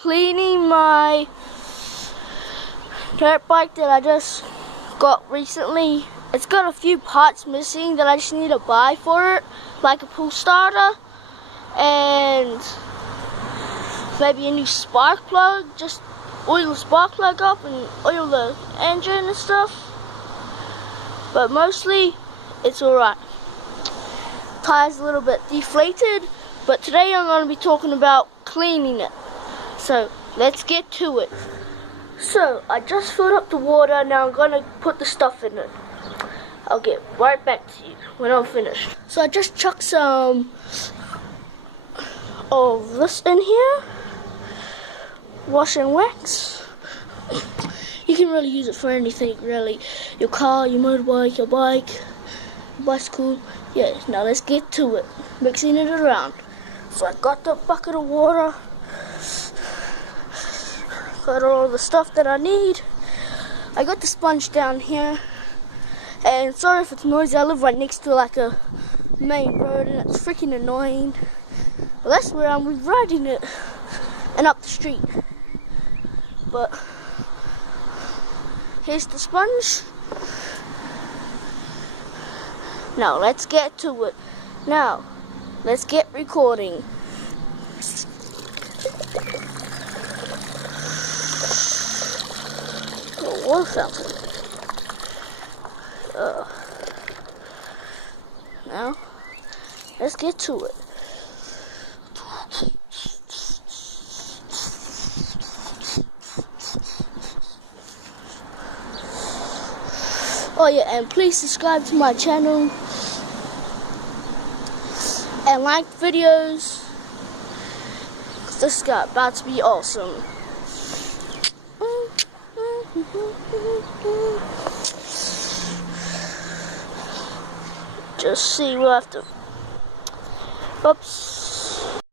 Cleaning my dirt bike that I just got recently. It's got a few parts missing that I just need to buy for it, like a pull starter and maybe a new spark plug. Just oil the spark plug up and oil the engine and stuff. But mostly it's alright. Tire's a little bit deflated, but today I'm going to be talking about cleaning it. So let's get to it. So I just filled up the water. Now I'm going to put the stuff in it. I'll get right back to you when I'm finished. So I just chucked some of this in here. Wash and wax. You can really use it for anything, really. Your car, your motorbike, your bike, your bicycle. Yeah, now let's get to it. Mixing it around. So I got the bucket of water. Got all the stuff that I need. I got the sponge down here. And sorry if it's noisy, I live right next to like a main road and it's freaking annoying. But that's where I'm riding it and up the street. But here's the sponge. Now let's get to it. Now let's get recording. Oh, water fountain. Now let's get to it. Oh yeah, and please subscribe to my channel and like videos, 'cause this is about to be awesome. Just see, we'll have to, oops.